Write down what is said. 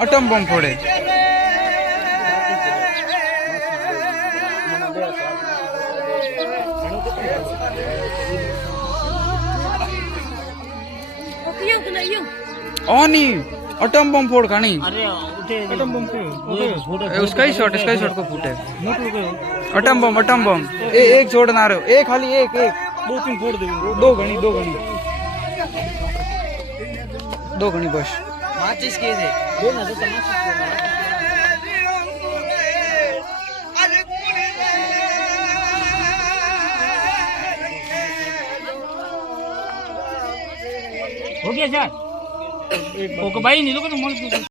autumn बम फोड़े ओनी autumn बम फोड़ खानी अटम बम उसका ही शॉट को फूटे अटम बम एक छोड़ ना रहे एक खाली एक 2-3 फोड़ दे दो घनी बस माचिस के थे दो ना तो तमाशा हो गया सर एक भाई नहीं लोग तो